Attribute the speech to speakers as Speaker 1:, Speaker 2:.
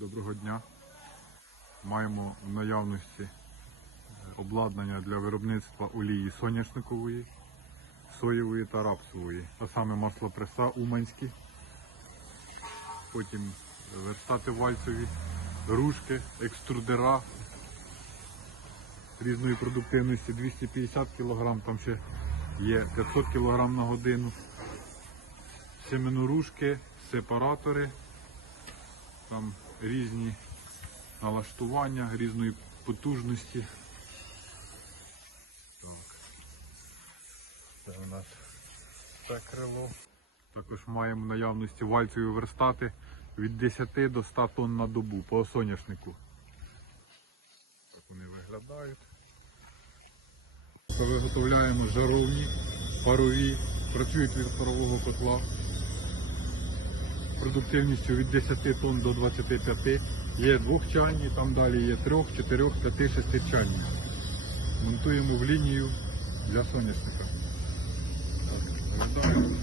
Speaker 1: Доброго дня. Маємо в наявності е, обладнання для виробництва олії соняшникової, соєвої та рапсової, а саме маслопреса Уманські, потім верстати вальцеві, ружки, екструдера різної продуктивності 250 кг, там ще є 500 кг на годину, семеноружки, сепаратори, там різні налаштування різної потужності. Так. Це у нас це крило. Також маємо наявності вальцеві верстати від 10 до 100 тонн на добу по соняшнику. Так вони виглядають. Виготовляємо жаровні, парові, працюють від парового котла продуктивністю від 10 тонн до 25. Є двохчальні, там далі є трьох, чотирьох, п'яти, шестичальні. Монтуємо в лінію для соняшника. Так.